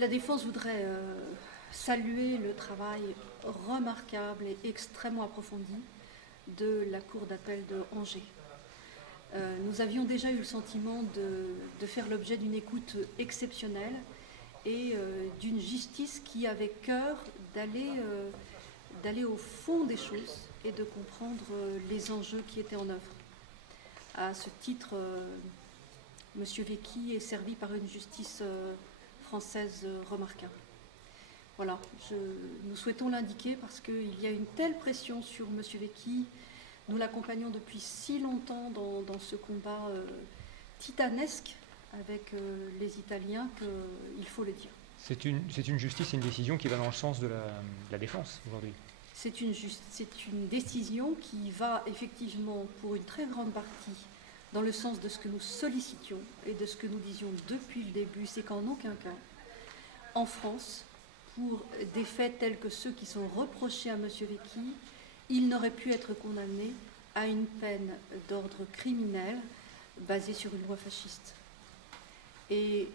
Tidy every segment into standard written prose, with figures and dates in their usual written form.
La Défense voudrait saluer le travail remarquable et extrêmement approfondi de la Cour d'appel de Angers. Nous avions déjà eu le sentiment de faire l'objet d'une écoute exceptionnelle et d'une justice qui avait cœur d'aller au fond des choses et de comprendre les enjeux qui étaient en œuvre. À ce titre, M. Vecchi est servi par une justice française remarquable. Voilà, nous souhaitons l'indiquer parce qu'il y a une telle pression sur M. Vecchi. Nous l'accompagnons depuis si longtemps dans ce combat titanesque avec les Italiens qu'il faut le dire. C'est une justice et une décision qui va dans le sens de la défense aujourd'hui. C'est une décision qui va effectivement, pour une très grande partie, dans le sens de ce que nous sollicitions et de ce que nous disions depuis le début, c'est qu'en aucun cas, en France, pour des faits tels que ceux qui sont reprochés à M. Vecchi, il n'aurait pu être condamné à une peine d'ordre criminel basée sur une loi fasciste. Et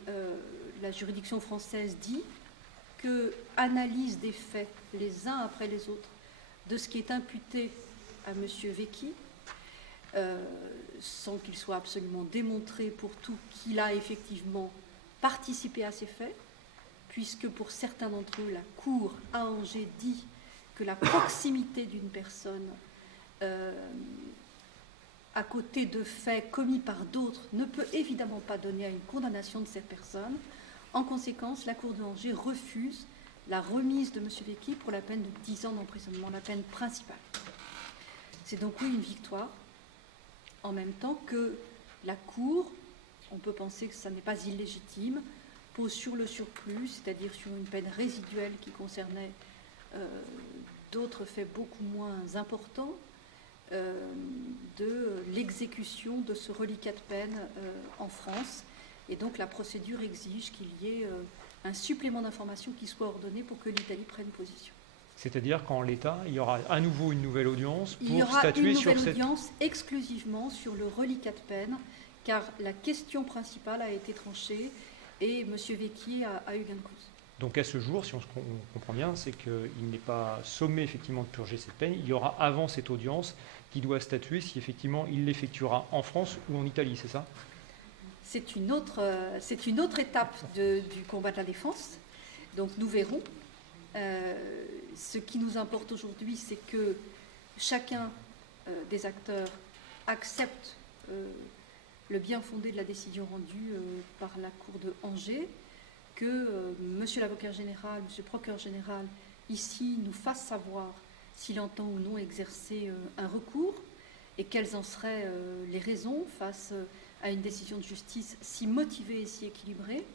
la juridiction française dit que analyse des faits les uns après les autres de ce qui est imputé à M. Vecchi, sans qu'il soit absolument démontré pour tout qu'il a effectivement participé à ces faits, puisque pour certains d'entre eux, la Cour à Angers dit que la proximité d'une personne à côté de faits commis par d'autres ne peut évidemment pas donner à une condamnation de cette personne. En conséquence, la Cour de Angers refuse la remise de M. Vecchi pour la peine de 10 ans d'emprisonnement, la peine principale. C'est donc oui une victoire, en même temps que la Cour, on peut penser que ça n'est pas illégitime, pose sur le surplus, c'est-à-dire sur une peine résiduelle qui concernait d'autres faits beaucoup moins importants, de l'exécution de ce reliquat de peine en France. Et donc la procédure exige qu'il y ait un supplément d'information qui soit ordonné pour que l'Italie prenne position. C'est-à-dire qu'en l'état, il y aura à nouveau une nouvelle audience pour statuer sur cette... Il y aura une nouvelle audience exclusivement sur le reliquat de peine, car la question principale a été tranchée et M. Vecchi a eu gain de cause. Donc à ce jour, si on comprend bien, c'est qu'il n'est pas sommé effectivement de purger cette peine. Il y aura avant cette audience qui doit statuer si effectivement il l'effectuera en France ou en Italie, c'est ça ? C'est une autre étape du combat de la défense. Donc nous verrons. Ce qui nous importe aujourd'hui, c'est que chacun des acteurs accepte le bien fondé de la décision rendue par la Cour de Angers, que monsieur l'avocat général, monsieur le procureur général, ici, nous fasse savoir s'il entend ou non exercer un recours et quelles en seraient les raisons face à une décision de justice si motivée et si équilibrée.